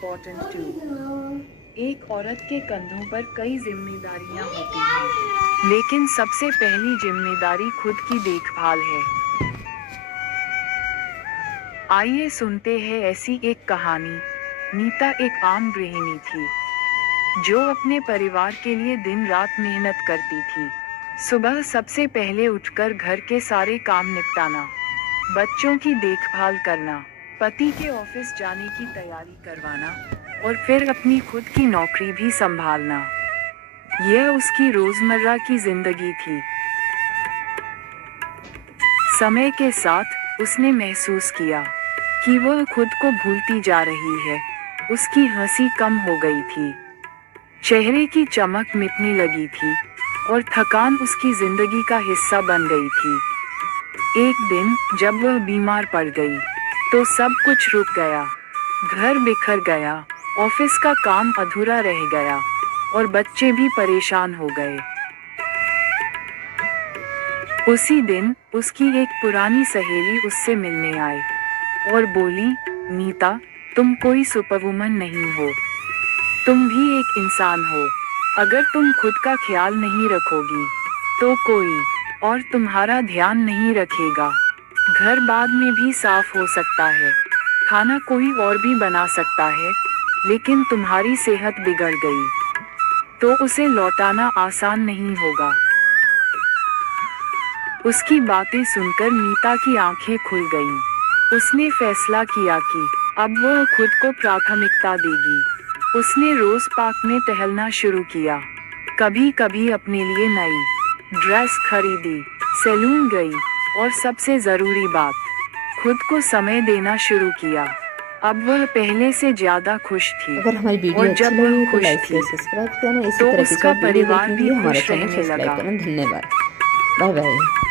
important too. एक औरत के कंधों पर कई जिम्मेदारियां होती हैं, लेकिन सबसे पहली जिम्मेदारी खुद की देखभाल है। आइए सुनते हैं ऐसी एक कहानी। नीता एक आम गृहिणी थी, जो अपने परिवार के लिए दिन रात मेहनत करती थी। सुबह सबसे पहले उठकर घर के सारे काम निपटाना, बच्चों की देखभाल करना, पति के ऑफिस जाने की तैयारी करवाना और फिर अपनी खुद की नौकरी भी संभालना। यह उसकी रोजमर्रा की जिंदगी थी। समय के साथ उसने महसूस किया कि वह खुद को भूलती जा रही है। उसकी हंसी कम हो गई थी, चेहरे की चमक मिटने लगी थी और थकान उसकी जिंदगी का हिस्सा बन गई थी। एक दिन जब वह बीमार पड़ गई, तो सब कुछ रुक गया। घर बिखर गया, ऑफिस का काम अधूरा रह गया और बच्चे भी परेशान हो गए। उसी दिन उसकी एक पुरानी सहेली उससे मिलने आई और बोली, नीता, तुम कोई सुपरवुमन नहीं हो, तुम भी एक इंसान हो। अगर तुम खुद का ख्याल नहीं रखोगी, तो कोई और तुम्हारा ध्यान नहीं रखेगा। घर बाद में भी साफ हो सकता है, खाना कोई और भी बना सकता है, लेकिन तुम्हारी सेहत बिगड़ गई, तो उसे लौटाना आसान नहीं होगा। उसकी बातें सुनकर नीता की आंखें खुल गईं। उसने फैसला किया कि अब वह खुद को प्राथमिकता देगी। उसने रोज पार्क में टहलना शुरू किया, कभी कभी अपने लिए नई ड्रेस खरीदी, सैलून गई और सबसे जरूरी बात, खुद को समय देना शुरू किया। अब वह पहले से ज्यादा खुश थी अगर हमारी वीडियो और अच्छी जब लगी वह हो तो खुश लाइक थी, शेयर सब्सक्राइब करना। इसी तो तरह की उसका सब वीडियो परिवार देखने के भी लिए हमारे खुश चैनल रहने सब्सक्राइब लगा। करना। धन्यवाद। Bye bye.